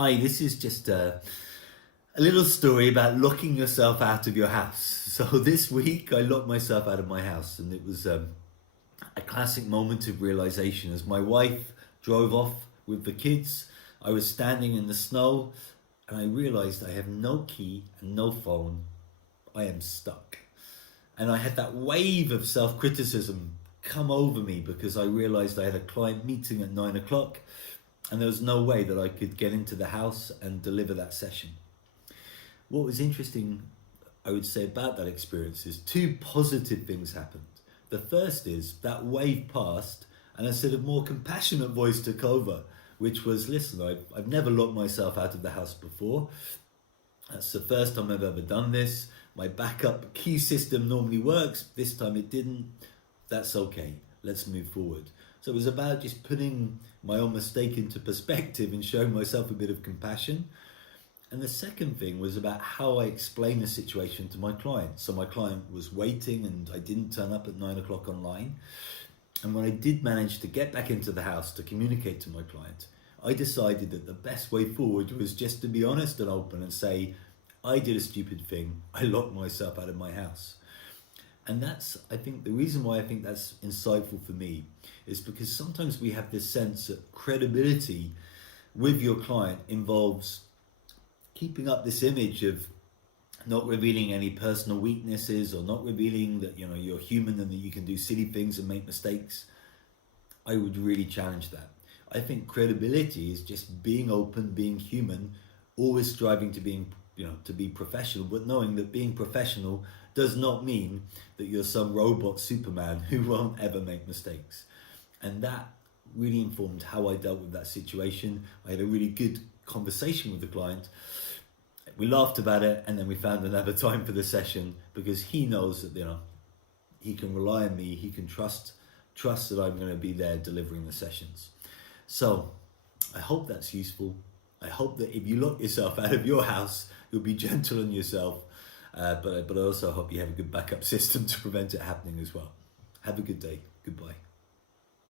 Hi, this is just a little story about locking yourself out of your house. So this week I locked myself out of my house, and it was a classic moment of realization. As my wife drove off with the kids, I was standing in the snow and I realized I have no key and no phone. I am stuck. And I had that wave of self-criticism come over me because I realized I had a client meeting at 9 o'clock and there was no way that I could get into the house and deliver that session. What was interesting, I would say, about that experience is two positive things happened. The first is that wave passed and a sort of more compassionate voice took over, which was, listen, I've never locked myself out of the house before. That's the first time I've ever done this. My backup key system normally works. This time it didn't. That's okay. Let's move forward. So it was about just putting my own mistake into perspective and showing myself a bit of compassion. And the second thing was about how I explain the situation to my client. So my client was waiting and I didn't turn up at 9 o'clock online. And when I did manage to get back into the house to communicate to my client, I decided that the best way forward was just to be honest and open and say, I did a stupid thing. I locked myself out of my house. And that's, I think, the reason why I think that's insightful for me is because sometimes we have this sense that credibility with your client involves keeping up this image of not revealing any personal weaknesses or not revealing that you're human and that you can do silly things and make mistakes. I would really challenge that. I think credibility is just being open, being human, always striving to be professional, but knowing that being professional does not mean that you're some robot Superman who won't ever make mistakes. And that really informed how I dealt with that situation. I had a really good conversation with the client. We laughed about it, and then we found another time for the session because he knows that he can rely on me. He can trust that I'm going to be there delivering the sessions. So I hope that's useful. I hope that if you lock yourself out of your house, you'll be gentle on yourself. But I also hope you have a good backup system to prevent it happening as well. Have a good day. Goodbye.